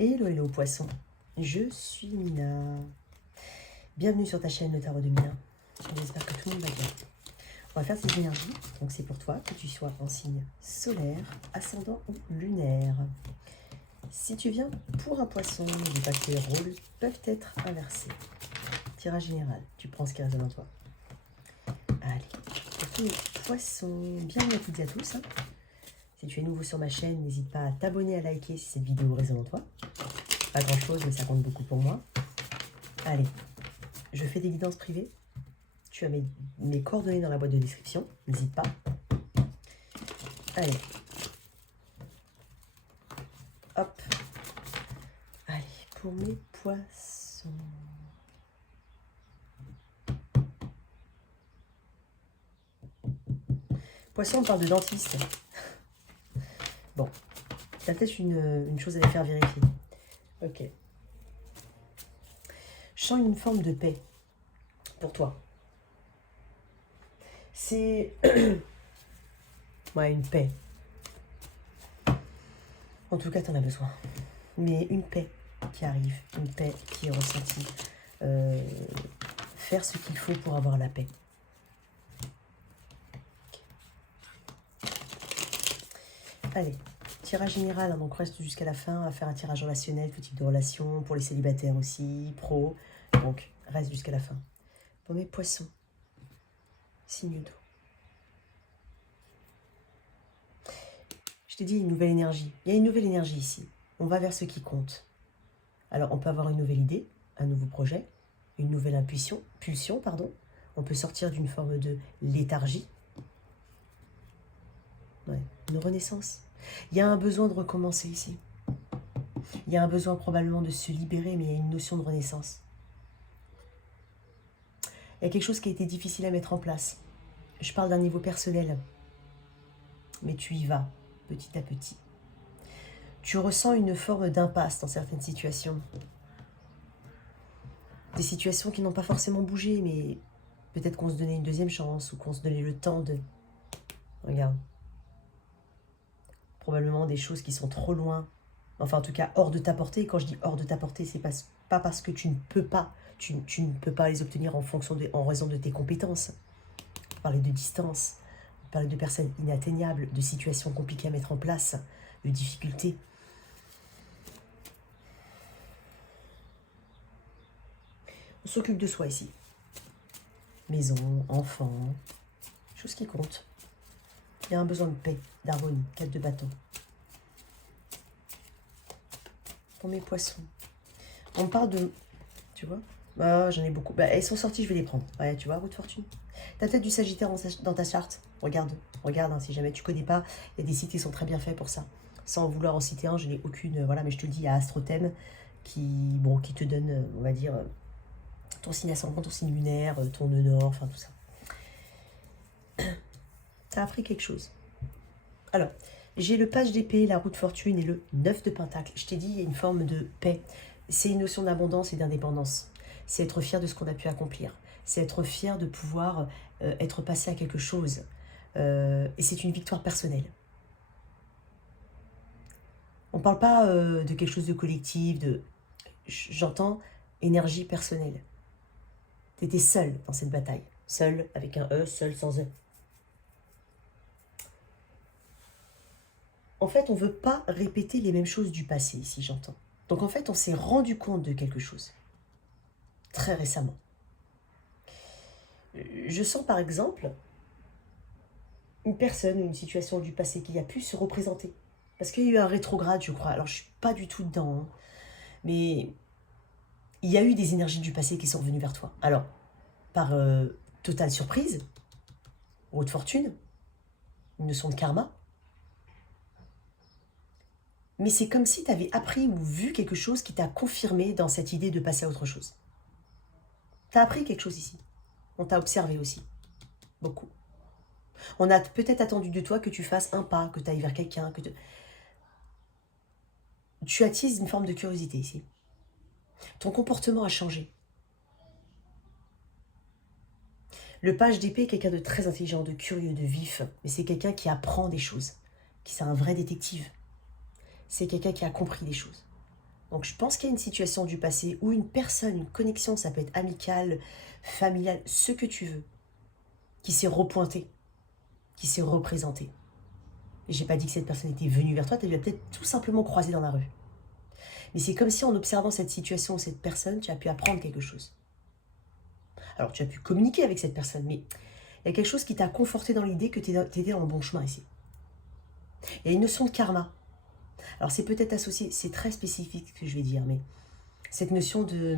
Hello, hello poisson, je suis Mina. Bienvenue sur ta chaîne Le Tarot de Mina. J'espère que tout le monde va bien. On va faire ces énergies, donc c'est pour toi, que tu sois en signe solaire, ascendant ou lunaire. Si tu viens pour un poisson, n'oublie pas que les rôles peuvent être inversés. Tirage général, tu prends ce qui résonne en toi. Allez, pour tous les poissons, bienvenue à toutes et à tous. Si tu es nouveau sur ma chaîne, n'hésite pas à t'abonner, à liker si cette vidéo résonne en toi. Pas grand chose, mais ça compte beaucoup pour moi. Allez, je fais des guidances privées. Tu as mes coordonnées dans la boîte de description. N'hésite pas. Allez. Hop. Allez, pour mes poissons. Poisson, on parle de dentiste. Bon, il y a peut-être une chose à les faire vérifier. Ok. Je sens une forme de paix pour toi. C'est... ouais, une paix. En tout cas, tu en as besoin. Mais une paix qui arrive, une paix qui est ressentie. Faire ce qu'il faut pour avoir la paix. Allez, tirage général, hein, donc reste jusqu'à la fin à faire un tirage relationnel, tout type de relation, pour les célibataires aussi, pro. Donc, reste jusqu'à la fin. Pour mes poissons, signe d'eau. Je t'ai dit une nouvelle énergie. Il y a une nouvelle énergie ici. On va vers ce qui compte. Alors, on peut avoir une nouvelle idée, un nouveau projet, une nouvelle pulsion, pardon. On peut sortir d'une forme de léthargie. Ouais, une renaissance. Il y a un besoin de recommencer ici. Il y a un besoin probablement de se libérer, mais il y a une notion de renaissance. Il y a quelque chose qui a été difficile à mettre en place. Je parle d'un niveau personnel. Mais tu y vas, petit à petit. Tu ressens une forme d'impasse dans certaines situations. Des situations qui n'ont pas forcément bougé, mais peut-être qu'on se donnait une deuxième chance ou qu'on se donnait le temps de... Regarde. Probablement des choses qui sont trop loin. Enfin, en tout cas, hors de ta portée. Quand je dis hors de ta portée, c'est pas parce que tu ne peux pas. Tu ne peux pas les obtenir en raison de tes compétences. On parlait de distance. On parlait de personnes inatteignables, de situations compliquées à mettre en place, de difficultés. On s'occupe de soi ici. Maison, enfants, choses qui comptent. Il y a un besoin de paix, d'harmonie, 4 de bâton. Pour mes poissons. On parle de... Tu vois, j'en ai beaucoup. Bah, elles sont sorties, je vais les prendre. Ouais, tu vois, roue de fortune. T'as peut-être du Sagittaire dans ta charte. Regarde, hein, si jamais tu connais pas, il y a des sites qui sont très bien faits pour ça. Sans vouloir en citer un, je n'ai aucune... Voilà, mais je te le dis, il y a Astrothème qui te donne, on va dire, ton signe ascendant, ton signe lunaire, ton nœud nord, enfin tout ça. T'as appris quelque chose. Alors, j'ai le page d'épée, la roue de fortune et le 9 de pentacle. Je t'ai dit, il y a une forme de paix. C'est une notion d'abondance et d'indépendance. C'est être fier de ce qu'on a pu accomplir. C'est être fier de pouvoir être passé à quelque chose. Et c'est une victoire personnelle. On ne parle pas de quelque chose de collectif, j'entends énergie personnelle. Tu étais seul dans cette bataille. Seul avec un E, seul sans E. En fait, on ne veut pas répéter les mêmes choses du passé ici, j'entends. Donc en fait, on s'est rendu compte de quelque chose. Très récemment. Je sens par exemple une personne ou une situation du passé qui a pu se représenter. Parce qu'il y a eu un rétrograde, je crois. Alors je ne suis pas du tout dedans. Hein. Mais il y a eu des énergies du passé qui sont revenues vers toi. Alors, par totale surprise, roue de fortune, une notion de karma. Mais c'est comme si tu avais appris ou vu quelque chose qui t'a confirmé dans cette idée de passer à autre chose. Tu as appris quelque chose ici. On t'a observé aussi. Beaucoup. On a peut-être attendu de toi que tu fasses un pas, que tu ailles vers quelqu'un, tu attises une forme de curiosité ici. Ton comportement a changé. Le page d'épée est quelqu'un de très intelligent, de curieux, de vif. Mais c'est quelqu'un qui apprend des choses. C'est un vrai détective. C'est quelqu'un qui a compris des choses. Donc je pense qu'il y a une situation du passé où une personne, une connexion, ça peut être amicale, familiale, ce que tu veux, qui s'est repointée, qui s'est représentée. Et j'ai pas dit que cette personne était venue vers toi, tu l'as peut-être tout simplement croisée dans la rue. Mais c'est comme si en observant cette situation ou cette personne, tu as pu apprendre quelque chose. Alors tu as pu communiquer avec cette personne, mais il y a quelque chose qui t'a conforté dans l'idée que tu étais dans le bon chemin ici. Il y a une notion de karma. Alors c'est peut-être associé, c'est très spécifique ce que je vais dire, mais cette notion de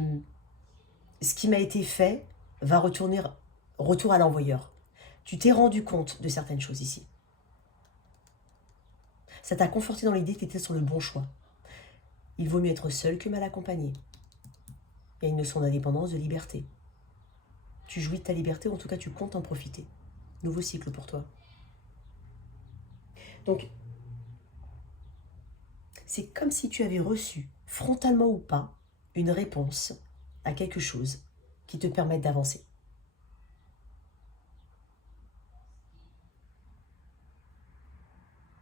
ce qui m'a été fait va retour à l'envoyeur. Tu t'es rendu compte de certaines choses ici. Ça t'a conforté dans l'idée que tu étais sur le bon choix. Il vaut mieux être seul que mal accompagné. Il y a une notion d'indépendance, de liberté. Tu jouis de ta liberté, ou en tout cas tu comptes en profiter. Nouveau cycle pour toi. Donc, c'est comme si tu avais reçu, frontalement ou pas, une réponse à quelque chose qui te permette d'avancer.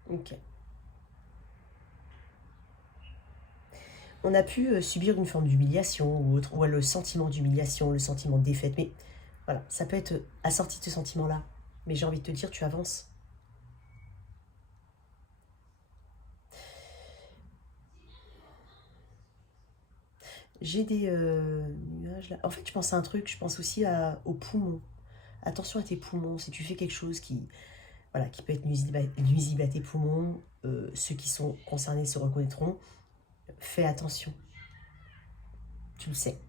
Ok. On a pu subir une forme d'humiliation ou autre, ou le sentiment d'humiliation, le sentiment de défaite, mais voilà, ça peut être assorti de ce sentiment-là. Mais j'ai envie de te dire, tu avances. J'ai des nuages là. En fait, je pense à un truc, je pense aussi aux poumons. Attention à tes poumons, si tu fais quelque chose qui, voilà, qui peut être nuisible à tes poumons, ceux qui sont concernés se reconnaîtront, fais attention. Tu le sais.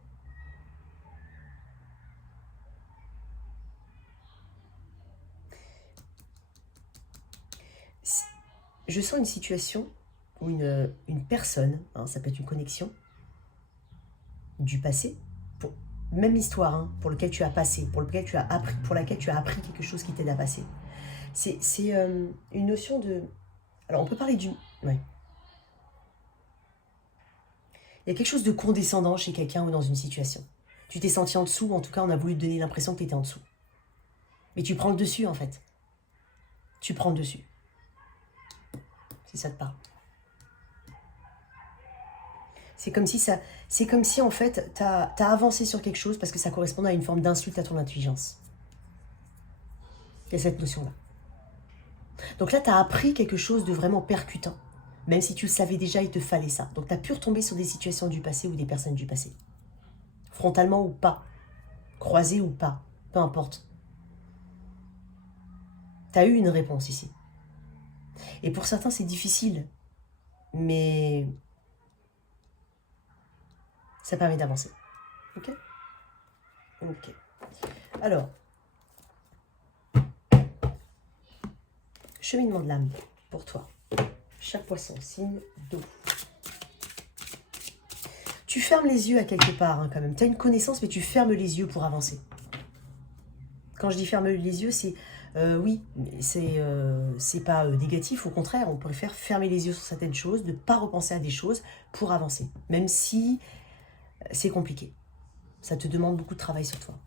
Je sens une situation où une personne, hein, ça peut être une connexion, du passé, même histoire, hein, pour lequel tu as passé, pour laquelle tu as appris quelque chose qui t'aide à passer. C'est une notion de... Alors on peut parler du... Ouais. Il y a quelque chose de condescendant chez quelqu'un ou dans une situation. Tu t'es senti en dessous, en tout cas on a voulu te donner l'impression que tu étais en dessous. Mais tu prends le dessus en fait. Tu prends le dessus. Si ça te parle. C'est comme si en fait, t'as avancé sur quelque chose parce que ça correspond à une forme d'insulte à ton intelligence. Il y a cette notion-là. Donc là, t'as appris quelque chose de vraiment percutant. Même si tu le savais déjà, il te fallait ça. Donc t'as pu retomber sur des situations du passé ou des personnes du passé. Frontalement ou pas. Croisé ou pas. Peu importe. T'as eu une réponse ici. Et pour certains, c'est difficile. Mais ça permet d'avancer. Ok? Ok. Alors, cheminement de l'âme pour toi. Chaque poisson, signe d'eau. Tu fermes les yeux à quelque part, hein, quand même. Tu as une connaissance, mais tu fermes les yeux pour avancer. Quand je dis ferme les yeux, c'est... oui, c'est pas négatif. Au contraire, on préfère fermer les yeux sur certaines choses, ne pas repenser à des choses pour avancer. Même si c'est compliqué. Ça te demande beaucoup de travail sur toi.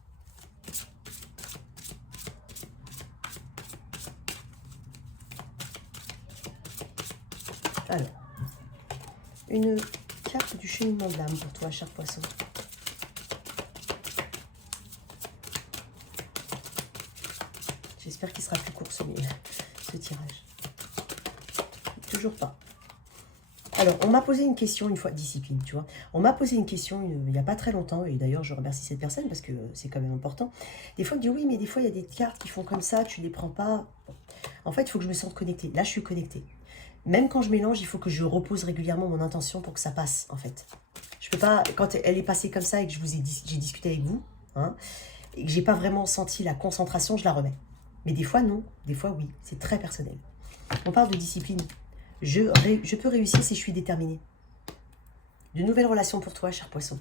Alors, une carte du cheminement de l'âme pour toi, cher poisson. J'espère qu'il sera plus court ce tirage. Toujours pas. Alors, on m'a posé une question une fois, discipline, tu vois. On m'a posé une question il n'y a pas très longtemps, et d'ailleurs, je remercie cette personne parce que c'est quand même important. Des fois, on me dit, oui, mais des fois, il y a des cartes qui font comme ça, tu ne les prends pas. Bon. En fait, il faut que je me sente connectée. Là, je suis connectée. Même quand je mélange, il faut que je repose régulièrement mon intention pour que ça passe, en fait. Je peux pas, quand elle est passée comme ça et que j'ai discuté avec vous, hein, et que j'ai pas vraiment senti la concentration, je la remets. Mais des fois, non. Des fois, oui. C'est très personnel. On parle de discipline. Je peux réussir si je suis déterminée. De nouvelles relations pour toi, cher poisson.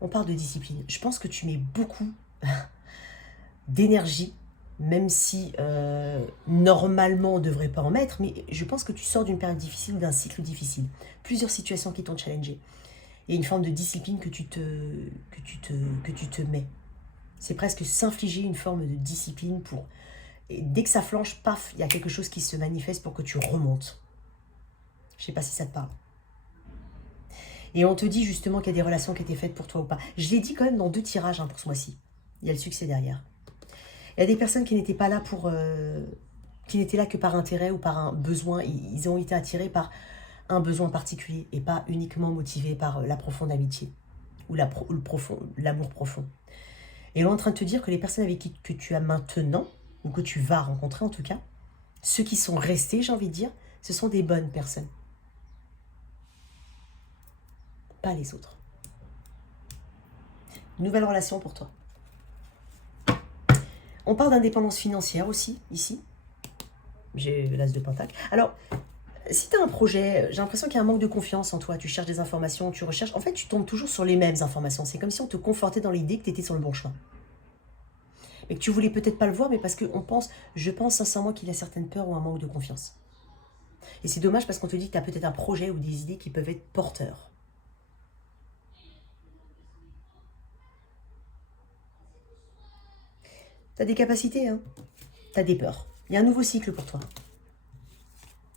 On parle de discipline. Je pense que tu mets beaucoup d'énergie, même si normalement on ne devrait pas en mettre, mais je pense que tu sors d'une période difficile ou d'un cycle difficile. Plusieurs situations qui t'ont challengé. Et une forme de discipline que tu te mets. C'est presque s'infliger une forme de discipline pour... Et dès que ça flanche, paf, il y a quelque chose qui se manifeste pour que tu remontes. Je ne sais pas si ça te parle. Et on te dit justement qu'il y a des relations qui étaient faites pour toi ou pas. Je l'ai dit quand même dans 2 tirages pour ce mois-ci. Il y a le succès derrière. Il y a des personnes qui n'étaient pas là pour... qui n'étaient là que par intérêt ou par un besoin. Ils ont été attirés par un besoin particulier et pas uniquement motivés par la profonde amitié ou l'amour profond. Et on est en train de te dire que les personnes avec qui que tu as maintenant, ou que tu vas rencontrer en tout cas, ceux qui sont restés, j'ai envie de dire, ce sont des bonnes personnes. Pas les autres. Nouvelle relation pour toi. On parle d'indépendance financière aussi, ici. J'ai l'as de Pentacle. Alors, si tu as un projet, j'ai l'impression qu'il y a un manque de confiance en toi. Tu cherches des informations, tu recherches. En fait, tu tombes toujours sur les mêmes informations. C'est comme si on te confortait dans l'idée que tu étais sur le bon chemin. Mais que tu voulais peut-être pas le voir, mais parce que je pense sincèrement qu'il y a certaines peurs ou un manque de confiance. Et c'est dommage parce qu'on te dit que tu as peut-être un projet ou des idées qui peuvent être porteurs. Tu as des capacités, hein. Tu as des peurs. Il y a un nouveau cycle pour toi.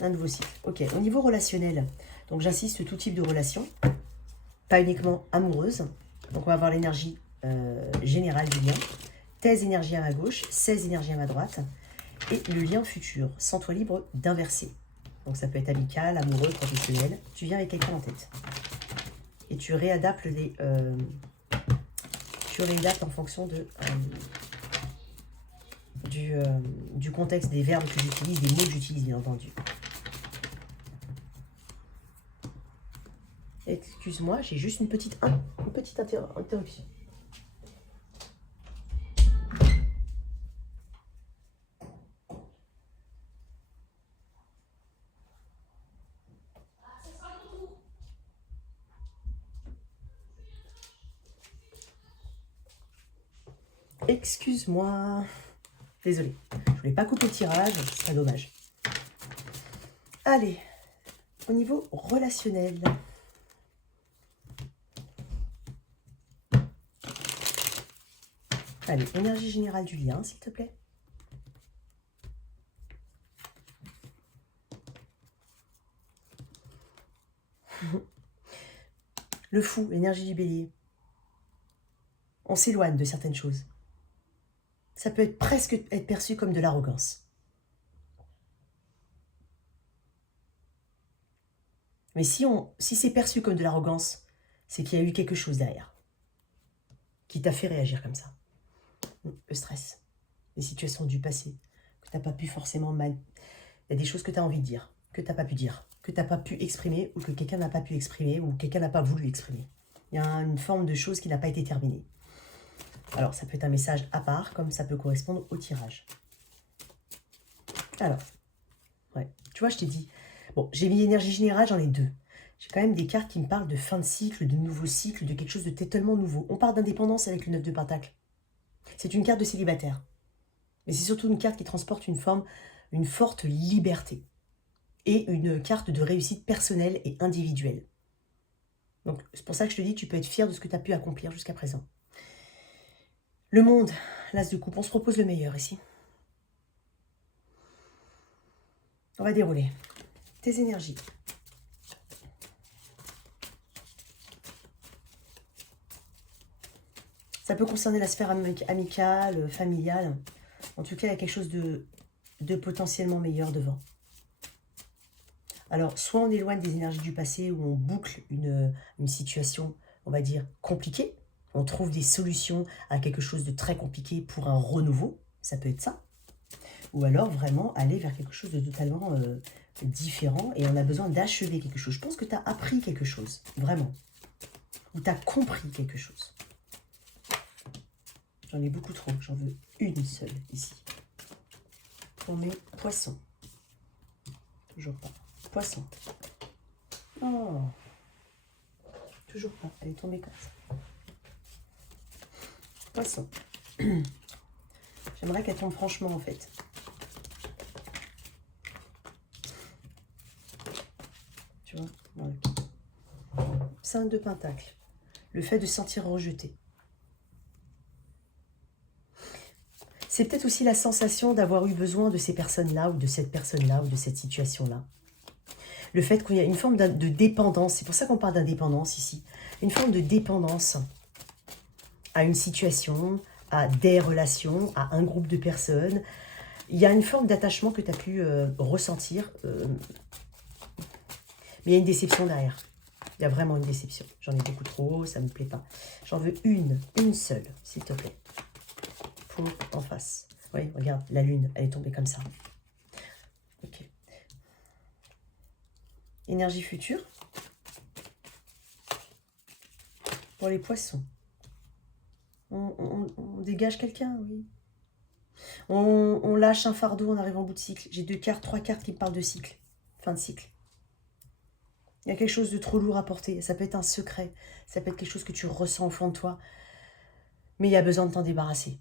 Un nouveau cycle. Ok, au niveau relationnel, donc j'insiste, tout type de relation, pas uniquement amoureuse. Donc on va avoir l'énergie générale du lien. 16 énergies à ma gauche, 16 énergies à ma droite. Et le lien futur, sens-toi libre d'inverser. Donc ça peut être amical, amoureux, professionnel. Tu viens avec quelqu'un en tête. Et tu réadaptes en fonction du contexte des verbes que j'utilise, des mots que j'utilise, bien entendu. Excuse-moi, j'ai juste une petite interruption. Excuse-moi. Désolée. Je voulais pas couper le tirage, ce serait dommage. Allez, au niveau relationnel. Allez, énergie générale du lien, s'il te plaît. Le fou, énergie du bélier. On s'éloigne de certaines choses. Ça peut presque être perçu comme de l'arrogance. Mais si c'est perçu comme de l'arrogance, c'est qu'il y a eu quelque chose derrière qui t'a fait réagir comme ça. Le stress, les situations du passé, que tu n'as pas pu forcément... Il y a des choses que tu as envie de dire, que tu n'as pas pu dire, que tu n'as pas pu exprimer, ou que quelqu'un n'a pas pu exprimer, ou quelqu'un n'a pas voulu exprimer. Il y a une forme de chose qui n'a pas été terminée. Alors, ça peut être un message à part, comme ça peut correspondre au tirage. Alors, ouais, tu vois, je t'ai dit... Bon, j'ai mis énergie générale, j'en ai 2. J'ai quand même des cartes qui me parlent de fin de cycle, de nouveau cycle, de quelque chose de totalement nouveau. On parle d'indépendance avec le 9 de Pentacle. C'est une carte de célibataire. Mais c'est surtout une carte qui transporte une forte liberté. Et une carte de réussite personnelle et individuelle. Donc, c'est pour ça que je te dis, tu peux être fier de ce que tu as pu accomplir jusqu'à présent. Le monde, l'as de coupe, on se propose le meilleur ici. On va dérouler tes énergies. Ça peut concerner la sphère amicale, familiale. En tout cas, il y a quelque chose de potentiellement meilleur devant. Alors, soit on éloigne des énergies du passé, où on boucle une situation, on va dire, compliquée. On trouve des solutions à quelque chose de très compliqué pour un renouveau. Ça peut être ça. Ou alors, vraiment, aller vers quelque chose de totalement différent. Et on a besoin d'achever quelque chose. Je pense que tu as appris quelque chose, vraiment. Ou tu as compris quelque chose. J'en ai beaucoup trop. J'en veux une seule ici. Pour mes poissons. Toujours pas. Poisson. Oh. Toujours pas. Elle est tombée comme ça. Poisson. J'aimerais qu'elle tombe franchement, en fait. Tu vois, voilà. 5 de Pentacle. Le fait de se sentir rejeté. C'est peut-être aussi la sensation d'avoir eu besoin de ces personnes-là, ou de cette personne-là, ou de cette situation-là. Le fait qu'il y a une forme de dépendance, c'est pour ça qu'on parle d'indépendance ici. Une forme de dépendance à une situation, à des relations, à un groupe de personnes. Il y a une forme d'attachement que tu as pu ressentir, mais il y a une déception derrière. Il y a vraiment une déception. J'en ai beaucoup trop, ça ne me plaît pas. J'en veux une seule, s'il te plaît. Pour en face. Oui, regarde, la lune, elle est tombée comme ça. Ok. Énergie future. Pour les poissons. On dégage quelqu'un, oui. On lâche un fardeau en arrivant au bout de cycle. J'ai 2 cartes, 3 cartes qui me parlent de cycle. Fin de cycle. Il y a quelque chose de trop lourd à porter. Ça peut être un secret. Ça peut être quelque chose que tu ressens au fond de toi. Mais il y a besoin de t'en débarrasser.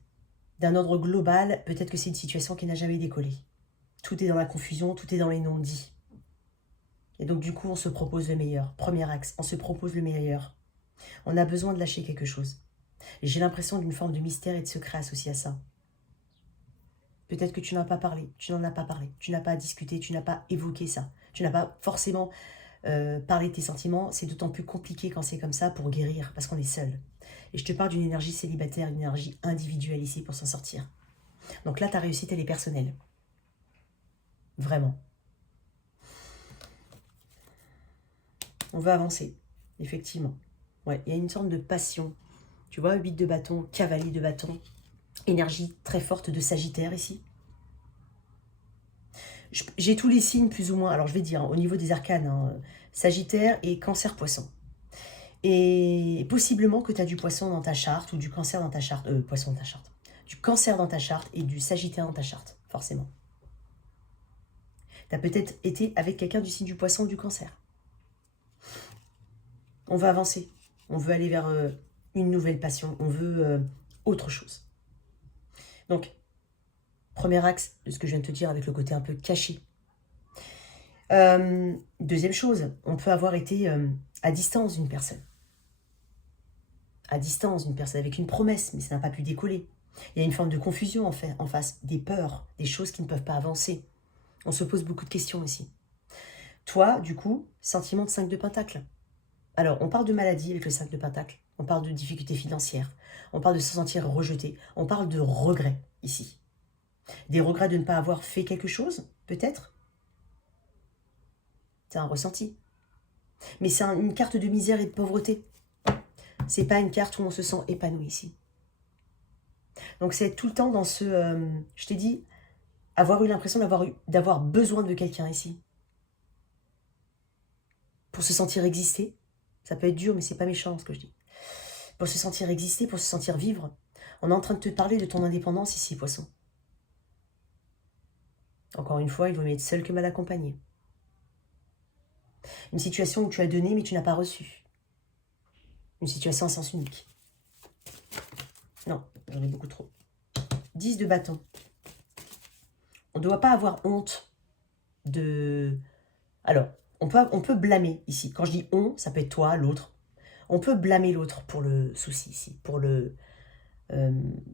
D'un ordre global, peut-être que c'est une situation qui n'a jamais décollé. Tout est dans la confusion, tout est dans les non-dits. Et donc du coup, on se propose le meilleur. Premier axe, on se propose le meilleur. On a besoin de lâcher quelque chose. Et j'ai l'impression d'une forme de mystère et de secret associé à ça. Peut-être que tu n'en as pas parlé, tu n'en as pas parlé, tu n'as pas discuté, tu n'as pas évoqué ça. Tu n'as pas forcément parlé de tes sentiments. C'est d'autant plus compliqué quand c'est comme ça pour guérir, parce qu'on est seul. Et je te parle d'une énergie célibataire, une énergie individuelle ici pour s'en sortir. Donc là, ta réussite, elle est personnelle. Vraiment. On veut avancer, effectivement. Ouais, il y a une sorte de passion. Tu vois, 8 de bâton, cavalier de bâton. Énergie très forte de Sagittaire ici. J'ai tous les signes plus ou moins. Alors je vais dire, hein, au niveau des arcanes, hein, Sagittaire et Cancer Poisson. Et possiblement que tu as du Poisson dans ta charte ou du Cancer dans ta charte. Poisson dans ta charte. Du Cancer dans ta charte et du Sagittaire dans ta charte, forcément. Tu as peut-être été avec quelqu'un du signe du Poisson ou du Cancer. On veut avancer. On veut aller vers une nouvelle passion. On veut autre chose. Donc, premier axe de ce que je viens de te dire avec le côté un peu caché. Deuxième chose, on peut avoir été à distance d'une personne. À distance d'une personne avec une promesse, mais ça n'a pas pu décoller. Il y a une forme de confusion en face, des peurs, des choses qui ne peuvent pas avancer. On se pose beaucoup de questions ici. Toi, du coup, sentiment de 5 de Pentacle. Alors, on parle de maladie avec le 5 de Pentacle. On parle de difficultés financières. On parle de se sentir rejeté. On parle de regrets ici. Des regrets de ne pas avoir fait quelque chose, peut-être. C'est un ressenti. Mais c'est une carte de misère et de pauvreté. C'est pas une carte où on se sent épanoui ici. Donc c'est tout le temps dans ce... je t'ai dit, avoir eu l'impression d'avoir besoin de quelqu'un ici. Pour se sentir exister. Ça peut être dur, mais c'est pas méchant ce que je dis. Pour se sentir exister, pour se sentir vivre. On est en train de te parler de ton indépendance ici, Poisson. Encore une fois, il vaut mieux être seul que mal accompagné. Une situation où tu as donné, mais tu n'as pas reçu. Une situation à sens unique. Non, j'en ai beaucoup trop. 10 de bâton. On ne doit pas avoir honte de... Alors, on peut blâmer ici. Quand je dis on, ça peut être toi, l'autre. On peut blâmer l'autre pour le souci ici, pour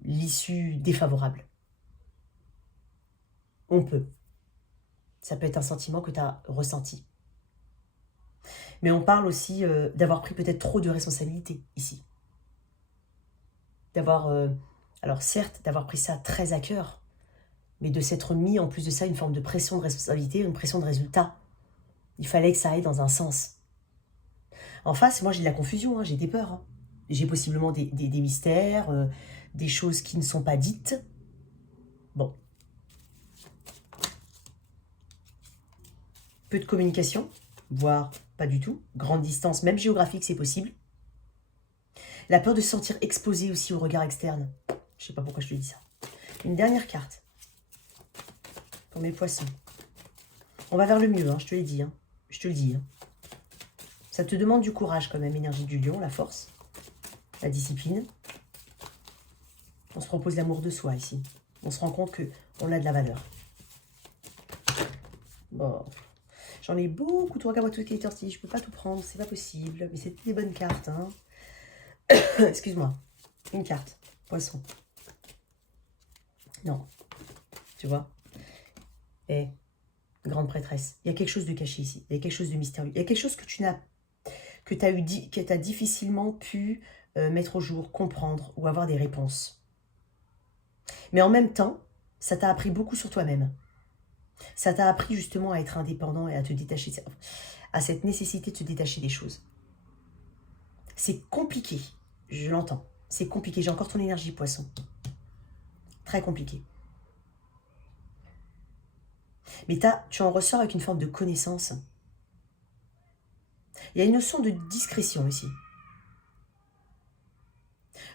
l'issue défavorable. On peut. Ça peut être un sentiment que tu as ressenti. Mais on parle aussi d'avoir pris peut-être trop de responsabilités ici. D'avoir, alors certes, d'avoir pris ça très à cœur, mais de s'être mis en plus de ça une forme de pression de responsabilité, une pression de résultat. Il fallait que ça aille dans un sens. En face, moi j'ai de la confusion, hein, j'ai des peurs. Hein. J'ai possiblement des mystères, des choses qui ne sont pas dites. Bon. Peu de communication, voire pas du tout. Grande distance, même géographique, c'est possible. La peur de se sentir exposé aussi au regard externe. Je sais pas pourquoi je te dis ça. Une dernière carte. Pour mes poissons. On va vers le mieux, hein, je te l'ai dit. Hein. Je te le dis. Hein. Ça te demande du courage quand même, énergie du lion, la force, la discipline. On se propose l'amour de soi ici. On se rend compte qu'on a de la valeur. Bon. J'en ai beaucoup. Tu regardes-moi tout ce qui est tortille. Je peux pas tout prendre, c'est pas possible. Mais c'est des bonnes cartes. Hein. Excuse-moi. Une carte. Poisson. Non. Tu vois. Et grande prêtresse. Il y a quelque chose de caché ici. Il y a quelque chose de mystérieux. Il y a quelque chose que tu as difficilement pu mettre au jour, comprendre ou avoir des réponses. Mais en même temps, ça t'a appris beaucoup sur toi-même. Ça t'a appris justement à être indépendant et à te détacher, à cette nécessité de se détacher des choses. C'est compliqué, je l'entends. C'est compliqué. J'ai encore ton énergie, poisson. Très compliqué. Mais tu en ressors avec une forme de connaissance. Il y a une notion de discrétion ici.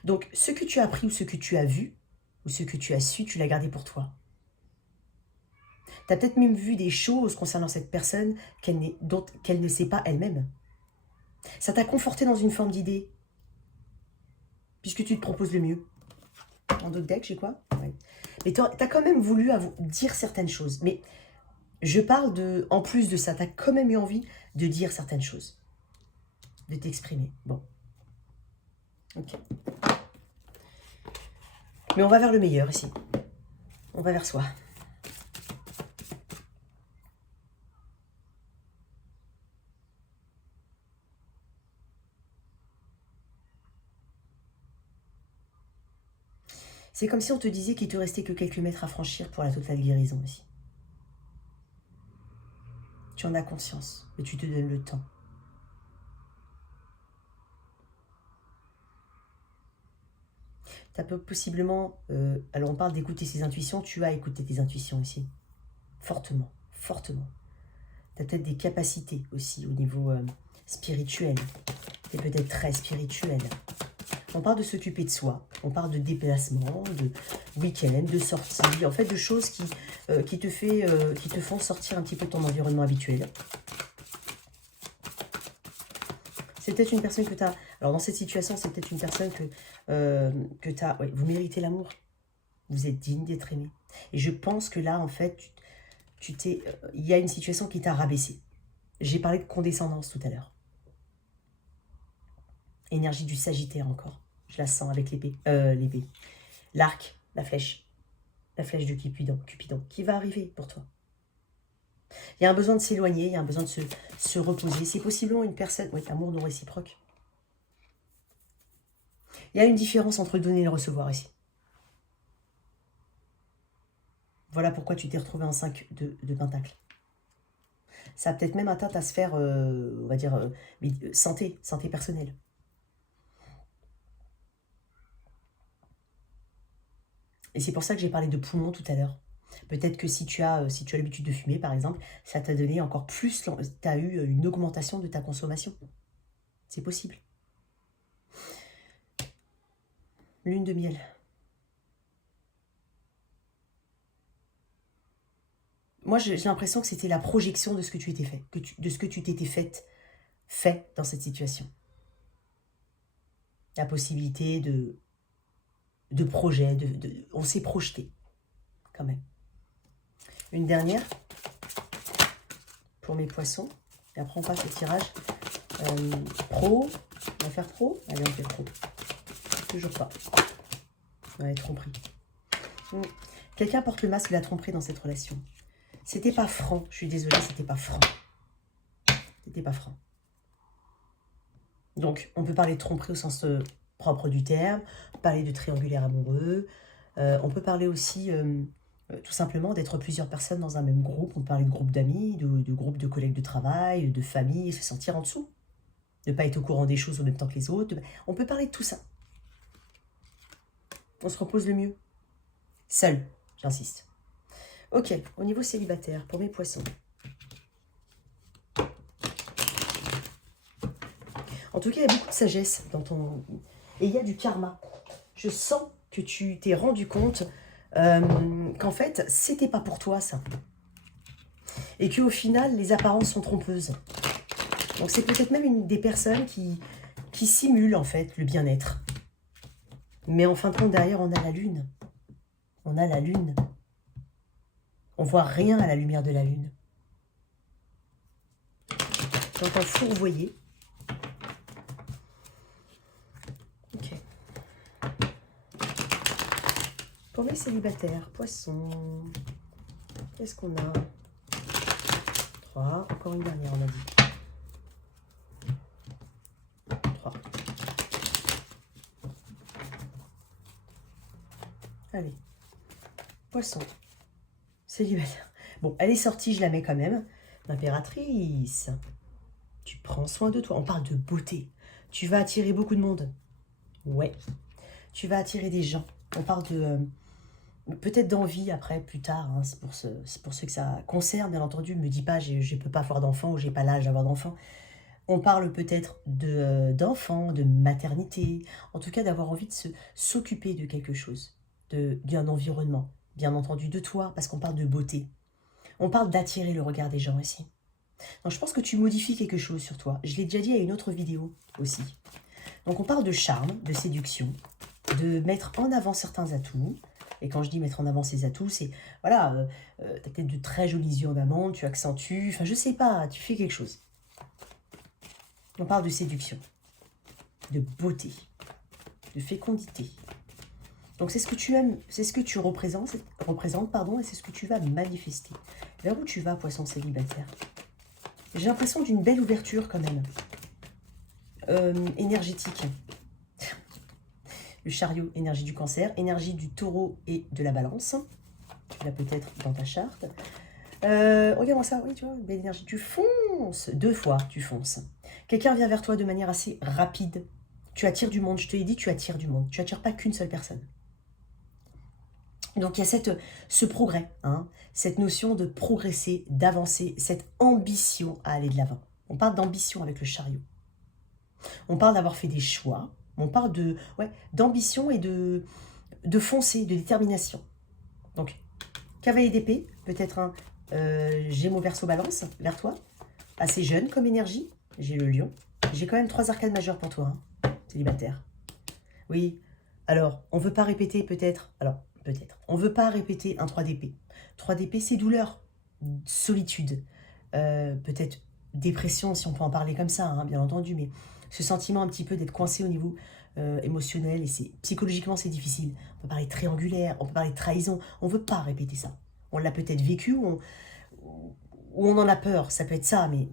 Donc, ce que tu as appris ou ce que tu as vu, ou ce que tu as su, tu l'as gardé pour toi. Tu as peut-être même vu des choses concernant cette personne dont qu'elle ne sait pas elle-même. Ça t'a conforté dans une forme d'idée, puisque tu te proposes le mieux. En d'autres decks, j'ai quoi? Ouais. Mais tu as quand même voulu dire certaines choses. Mais je parle de... En plus de ça, tu as quand même eu envie de dire certaines choses. De t'exprimer. Bon. Ok. Mais on va vers le meilleur ici. On va vers soi. C'est comme si on te disait qu'il te restait que quelques mètres à franchir pour la totale guérison aussi. Tu en as conscience, mais tu te donnes le temps. Tu as possiblement... alors on parle d'écouter ses intuitions, tu as écouté tes intuitions ici. Fortement, fortement. Tu as peut-être des capacités aussi au niveau spirituel. Tu es peut-être très spirituel. On parle de s'occuper de soi, on parle de déplacement, de week-end, de sortie, en fait de choses qui te font sortir un petit peu de ton environnement habituel. C'est peut-être une personne que tu as... Alors dans cette situation, c'est peut-être une personne que tu as... Ouais, vous méritez l'amour. Vous êtes digne d'être aimé. Et je pense que là, en fait, il y a une situation qui t'a rabaissé. J'ai parlé de condescendance tout à l'heure. Énergie du Sagittaire encore. Je la sens avec l'épée. L'arc, la flèche. La flèche de Cupidon, qui va arriver pour toi. Il y a un besoin de s'éloigner, il y a un besoin de se reposer. C'est possiblement une personne... Oui, amour non réciproque. Il y a une différence entre le donner et le recevoir ici. Voilà pourquoi tu t'es retrouvé en 5 de Pentacle. Ça a peut-être même atteint ta sphère, on va dire, santé personnelle. Et c'est pour ça que j'ai parlé de poumons tout à l'heure. Peut-être que si tu as l'habitude de fumer, par exemple, ça t'a donné encore plus, tu as eu une augmentation de ta consommation. C'est possible. Lune de miel. Moi, j'ai l'impression que c'était la projection de ce que tu étais fait, de ce que tu t'étais fait dans cette situation. La possibilité de projet, on s'est projeté, quand même. Une dernière, pour mes poissons. Et après, on passe au tirage pro. On va faire pro. Allez, on fait pro. Toujours pas. Ouais, tromperie. Quelqu'un porte le masque de la tromperie dans cette relation. C'était pas franc. Je suis désolée, c'était pas franc. C'était pas franc. Donc, on peut parler de tromperie au sens propre du terme, parler de triangulaire amoureux. On peut parler aussi, tout simplement, d'être plusieurs personnes dans un même groupe. On peut parler de groupe d'amis, de groupe de collègues de travail, de famille, et se sentir en dessous. Ne pas être au courant des choses au même temps que les autres. On peut parler de tout ça. On se repose le mieux. Seul, j'insiste. Ok, au niveau célibataire, pour mes poissons. En tout cas, il y a beaucoup de sagesse dans ton... Et il y a du karma. Je sens que tu t'es rendu compte qu'en fait, c'était pas pour toi, ça. Et qu'au final, les apparences sont trompeuses. Donc c'est peut-être même une des personnes qui simulent, en fait, le bien-être. Mais en fin de compte, derrière, on a la lune. On a la lune. On voit rien à la lumière de la lune. J'entends fourvoyer. Ok. Pour mes célibataires, poissons, qu'est-ce qu'on a? 3. Encore une dernière, on a dit. 3. Allez. Poisson. Célibataire. Bon, elle est sortie, je la mets quand même. L'impératrice. Tu prends soin de toi. On parle de beauté. Tu vas attirer beaucoup de monde. Ouais. Tu vas attirer des gens. On parle de... peut-être d'envie après, plus tard. Hein. C'est pour ceux que ça concerne, bien entendu. Ne me dis pas, je ne peux pas avoir d'enfant ou j'ai pas l'âge d'avoir d'enfant. On parle peut-être d'enfants, de maternité. En tout cas, d'avoir envie de s'occuper de quelque chose. D'un environnement. Bien entendu, de toi, parce qu'on parle de beauté. On parle d'attirer le regard des gens aussi. Donc, je pense que tu modifies quelque chose sur toi. Je l'ai déjà dit à une autre vidéo aussi. Donc, on parle de charme, de séduction, de mettre en avant certains atouts. Et quand je dis mettre en avant ces atouts, c'est, voilà, tu as peut-être de très jolis yeux en amande, tu accentues, enfin, je sais pas, tu fais quelque chose. On parle de séduction, de beauté, de fécondité. Donc, c'est ce que tu aimes, c'est ce que tu représentes, pardon, et c'est ce que tu vas manifester. Vers où tu vas, poisson célibataire? J'ai l'impression d'une belle ouverture quand même. Énergétique. Le chariot, énergie du cancer, énergie du taureau et de la balance. Tu l'as peut-être dans ta charte. Regarde-moi ça, oui, tu vois, belle énergie. Tu fonces, 2 fois, tu fonces. Quelqu'un vient vers toi de manière assez rapide. Tu attires du monde, je te l'ai dit, tu attires du monde. Tu n'attires pas qu'une seule personne. Donc, il y a ce progrès, hein, cette notion de progresser, d'avancer, cette ambition à aller de l'avant. On parle d'ambition avec le chariot. On parle d'avoir fait des choix. On parle d'ambition et de foncer, de détermination. Donc, cavalier d'épée, peut-être un Gémeaux Verseau Balance vers toi. Assez jeune comme énergie. J'ai le lion. J'ai quand même 3 arcades majeures pour toi, hein, célibataire. Oui, alors, on ne veut pas répéter peut-être... Alors, peut-être. On ne veut pas répéter un 3 d'épée. 3 d'épée, c'est douleur, solitude, peut-être dépression, si on peut en parler comme ça, hein, bien entendu, mais ce sentiment un petit peu d'être coincé au niveau émotionnel, et psychologiquement, c'est difficile. On peut parler triangulaire, on peut parler de trahison, on ne veut pas répéter ça. On l'a peut-être vécu, ou on en a peur, ça peut être ça, mais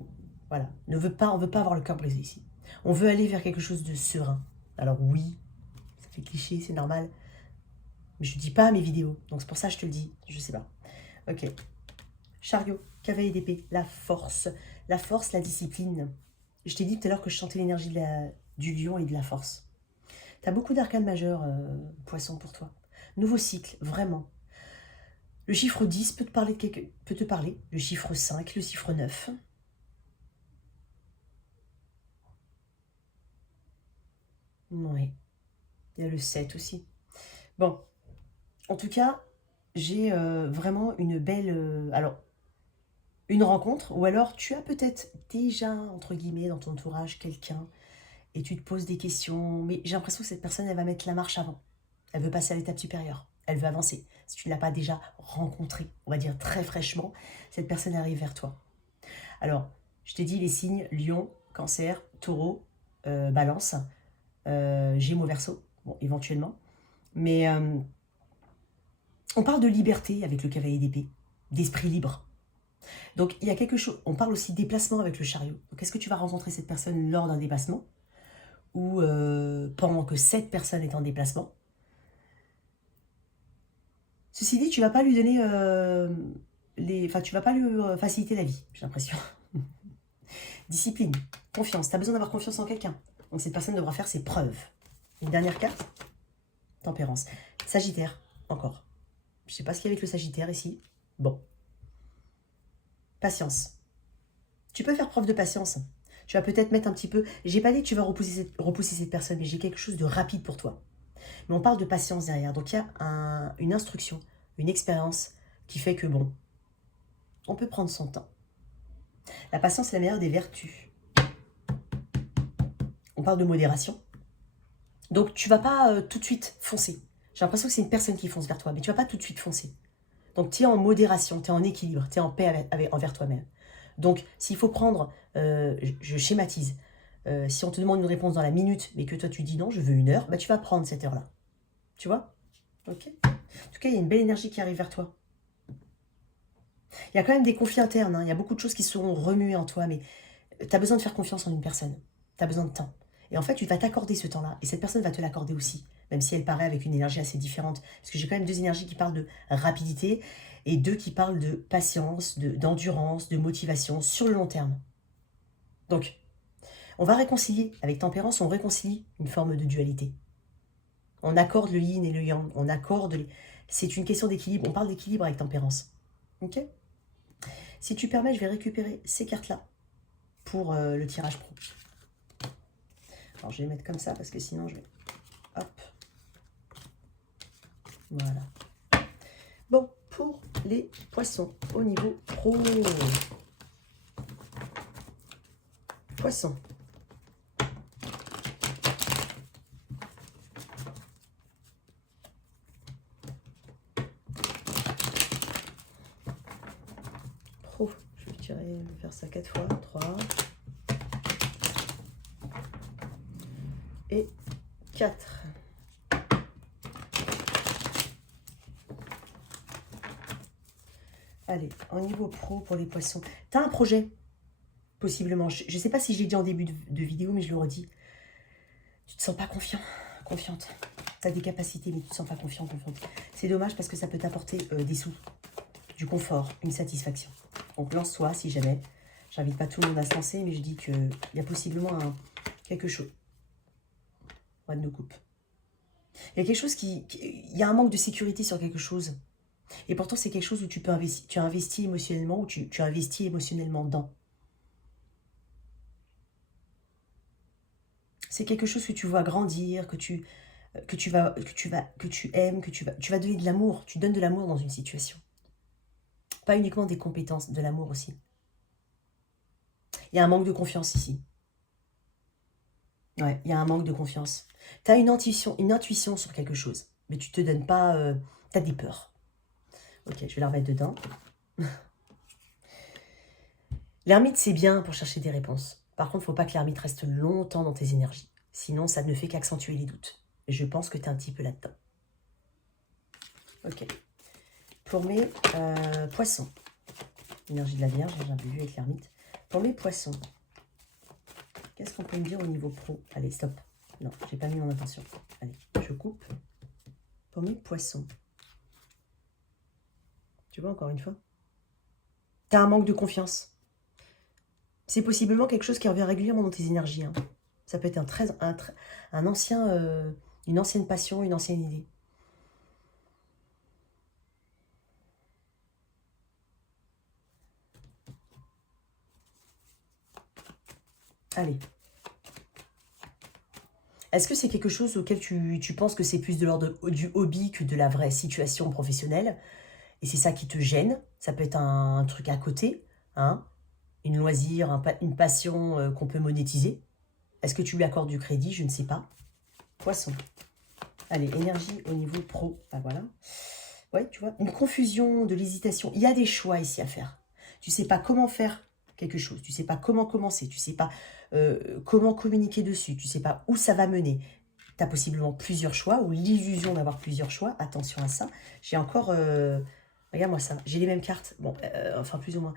voilà, on ne veut pas avoir le cœur brisé ici. On veut aller vers quelque chose de serein. Alors oui, ça fait cliché, c'est normal, mais je ne dis pas à mes vidéos, donc c'est pour ça que je te le dis, je sais pas. Ok. Chariot, cavalier d'épée, la force, la discipline. Je t'ai dit tout à l'heure que je sentais l'énergie du lion et de la force. Tu as beaucoup d'arcanes majeures, poisson, pour toi. Nouveau cycle, vraiment. Le chiffre 10 peut te parler, le chiffre 5, le chiffre 9. Oui, il y a le 7 aussi. Bon, en tout cas, j'ai vraiment une belle... alors, une rencontre, ou alors tu as peut-être déjà, entre guillemets, dans ton entourage, quelqu'un, et tu te poses des questions, mais j'ai l'impression que cette personne, elle va mettre la marche avant. Elle veut passer à l'étape supérieure. Elle veut avancer. Si tu ne l'as pas déjà rencontrée, on va dire très fraîchement, cette personne arrive vers toi. Alors, je t'ai dit les signes, lion, cancer, taureau, balance, gémeaux, verseau, bon, éventuellement. Mais on parle de liberté avec le cavalier d'épée, d'esprit libre. Donc, il y a quelque chose, on parle aussi de déplacement avec le chariot. Donc, est-ce que tu vas rencontrer cette personne lors d'un déplacement ou pendant que cette personne est en déplacement? Ceci dit, tu vas pas lui donner tu vas pas lui faciliter la vie, j'ai l'impression. Discipline, confiance. Tu as besoin d'avoir confiance en quelqu'un. Donc, cette personne devra faire ses preuves. Une dernière carte, tempérance. Sagittaire, encore. Je sais pas ce qu'il y a avec le Sagittaire ici. Bon. Patience. Tu peux faire preuve de patience. Tu vas peut-être mettre un petit peu... J'ai pas dit que tu vas repousser cette personne, mais j'ai quelque chose de rapide pour toi. Mais on parle de patience derrière. Donc il y a une instruction, une expérience qui fait que, bon, on peut prendre son temps. La patience est la meilleure des vertus. On parle de modération. Donc tu vas pas tout de suite foncer. J'ai l'impression que c'est une personne qui fonce vers toi, mais tu vas pas tout de suite foncer. Donc tu es en modération, tu es en équilibre, tu es en paix envers toi-même. Donc s'il faut prendre, je schématise, si on te demande une réponse dans la minute, mais que toi tu dis non, je veux 1 heure, bah tu vas prendre cette heure-là. Tu vois? Ok. En tout cas, il y a une belle énergie qui arrive vers toi. Il y a quand même des conflits internes, hein. Il y a beaucoup de choses qui seront remuées en toi, mais tu as besoin de faire confiance en une personne. Tu as besoin de temps. Et en fait, tu vas t'accorder ce temps-là, et cette personne va te l'accorder aussi, même si elle paraît avec une énergie assez différente. Parce que j'ai quand même deux énergies qui parlent de rapidité, et deux qui parlent de patience, d'endurance, de motivation sur le long terme. Donc, on va réconcilier, avec tempérance, on réconcilie une forme de dualité. On accorde le yin et le yang, on accorde... C'est une question d'équilibre, on parle d'équilibre avec tempérance. Ok? Si tu permets, je vais récupérer ces cartes-là pour le tirage pro. Alors, je vais les mettre comme ça parce que sinon, je vais... Hop. Voilà. Bon, pour les poissons, au niveau pro. Poisson. Pro. Je vais tirer, faire ça 4 fois. 3. Et 4. Allez, au niveau pro pour les poissons. Tu as un projet, possiblement. Je ne sais pas si j'ai dit en début de vidéo, mais je le redis. Tu te sens pas confiante. Tu as des capacités, mais tu te sens pas confiante. C'est dommage parce que ça peut t'apporter des sous, du confort, une satisfaction. Donc lance-toi si jamais. J'invite pas tout le monde à se lancer, mais je dis qu'il y a possiblement quelque chose. Roi de nos coupes. Il y a quelque chose il y a un manque de sécurité sur quelque chose. Et pourtant, c'est quelque chose où tu as investi émotionnellement, ou tu as investi émotionnellement dedans. C'est quelque chose que tu vois grandir, que tu aimes, tu vas donner de l'amour. Tu donnes de l'amour dans une situation. Pas uniquement des compétences, de l'amour aussi. Il y a un manque de confiance ici. Ouais, il y a un manque de confiance. Tu as une intuition sur quelque chose, mais tu te donnes pas... tu as des peurs. Ok, je vais la remettre dedans. L'ermite, c'est bien pour chercher des réponses. Par contre, il ne faut pas que l'ermite reste longtemps dans tes énergies. Sinon, ça ne fait qu'accentuer les doutes. Et je pense que tu es un petit peu là-dedans. Ok. Pour mes poissons. Énergie de la Vierge, j'ai un peu vu avec l'ermite. Pour mes poissons. Qu'est-ce qu'on peut me dire au niveau pro? Allez, stop. Non, j'ai pas mis mon intention. Allez, je coupe. Pour mes poissons. Tu vois, encore une fois. Tu as un manque de confiance. C'est possiblement quelque chose qui revient régulièrement dans tes énergies. Hein. Ça peut être une ancienne passion, une ancienne idée. Allez. Est-ce que c'est quelque chose auquel tu penses que c'est plus de l'ordre du hobby que de la vraie situation professionnelle? Et c'est ça qui te gêne? Ça peut être un truc à côté, hein? Une loisir, une passion qu'on peut monétiser. Est-ce que tu lui accordes du crédit? Je ne sais pas. Poisson. Allez, énergie au niveau pro. Ben voilà. Ouais, tu vois, une confusion, de l'hésitation. Il y a des choix ici à faire. Tu ne sais pas comment faire quelque chose. Tu ne sais pas comment commencer. Tu ne sais pas comment communiquer dessus. Tu ne sais pas où ça va mener. Tu as possiblement plusieurs choix ou l'illusion d'avoir plusieurs choix. Attention à ça. J'ai encore... regarde-moi ça. J'ai les mêmes cartes. Bon, enfin plus ou moins.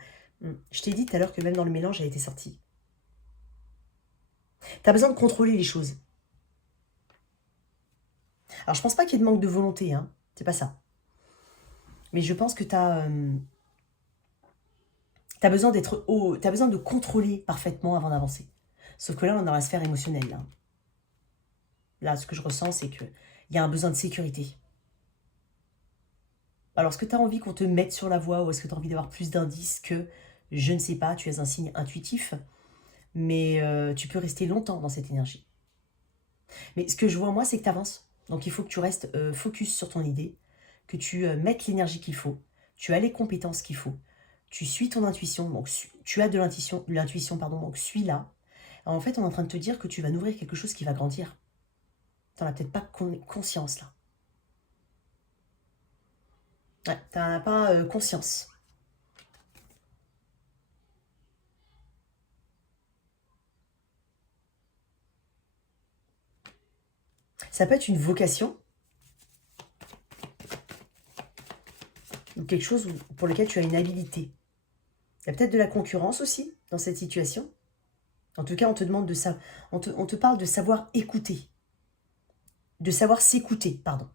Je t'ai dit tout à l'heure que même dans le mélange, elle était sortie. Tu as besoin de contrôler les choses. Alors, je pense pas qu'il y ait de manque de volonté. Hein. C'est pas ça. Mais je pense que tu as... T'as besoin d'être haut, t'as besoin de contrôler parfaitement avant d'avancer. Sauf que là, on est dans la sphère émotionnelle. Là, ce que je ressens, c'est qu'il y a un besoin de sécurité. Alors, est-ce que tu as envie qu'on te mette sur la voie ou est-ce que tu as envie d'avoir plus d'indices que, je ne sais pas, tu es un signe intuitif, mais tu peux rester longtemps dans cette énergie. Mais ce que je vois, moi, c'est que tu avances. Donc, il faut que tu restes focus sur ton idée, que tu mettes l'énergie qu'il faut, tu as les compétences qu'il faut. Tu suis ton intuition, donc tu as de l'intuition, pardon, donc suis-la. En fait, on est en train de te dire que tu vas nourrir quelque chose qui va grandir. Tu n'en as peut-être pas conscience, là. Ouais, tu n'en as pas conscience. Ça peut être une vocation. quelque chose pour lequel tu as une habilité. Il y a peut-être de la concurrence aussi dans cette situation. En tout cas, on te demande de ça. On te parle de savoir écouter. De savoir s'écouter, pardon.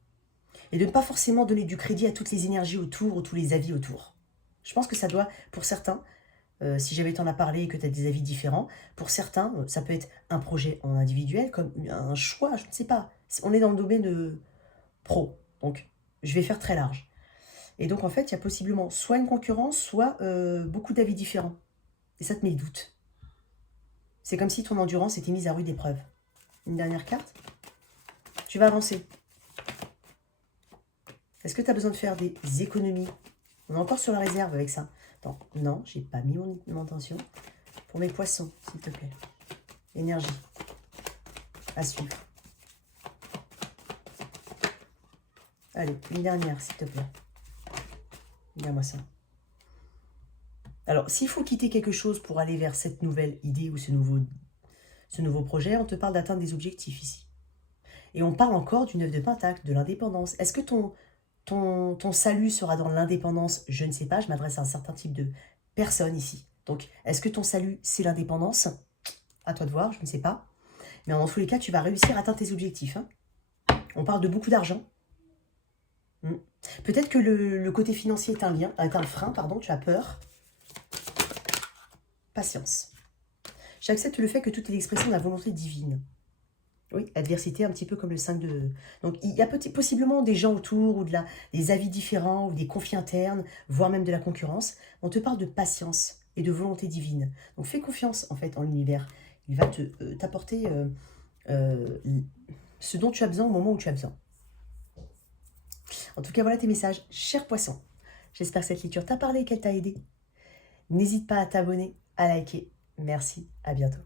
Et de ne pas forcément donner du crédit à toutes les énergies autour ou tous les avis autour. Je pense que ça doit, pour certains, si jamais tu en as parlé et que tu as des avis différents, pour certains, ça peut être un projet en individuel, comme un choix, je ne sais pas. On est dans le domaine pro, donc je vais faire très large. Et donc, en fait, il y a possiblement soit une concurrence, soit beaucoup d'avis différents. Et ça te met le doute. C'est comme si ton endurance était mise à rude épreuve. Une dernière carte. Tu vas avancer. Est-ce que tu as besoin de faire des économies? On est encore sur la réserve avec ça. Attends, non, j'ai pas mis mon intention. Pour mes poissons, s'il te plaît. Énergie. À suivre. Allez, une dernière, s'il te plaît. Regarde-moi ça. Alors, s'il faut quitter quelque chose pour aller vers cette nouvelle idée ou ce nouveau projet, on te parle d'atteindre des objectifs ici. Et on parle encore du 9 de Pentacle, de l'indépendance. Est-ce que ton salut sera dans l'indépendance? Je ne sais pas, je m'adresse à un certain type de personne ici. Donc, est-ce que ton salut, c'est l'indépendance? À toi de voir, je ne sais pas. Mais dans tous les cas, tu vas réussir à atteindre tes objectifs. Hein. On parle de beaucoup d'argent. Peut-être que le côté financier est un frein, pardon, tu as peur. Patience. J'accepte le fait que tout est l'expression de la volonté divine. Oui, adversité, un petit peu comme le 5 de... Donc, il y a possiblement des gens autour, ou des avis différents, ou des conflits internes, voire même de la concurrence. On te parle de patience et de volonté divine. Donc, fais confiance, en fait, en l'univers. Il va t'apporter ce dont tu as besoin au moment où tu as besoin. En tout cas, voilà tes messages, cher poisson. J'espère que cette lecture t'a parlé et qu'elle t'a aidé. N'hésite pas à t'abonner, à liker. Merci, à bientôt.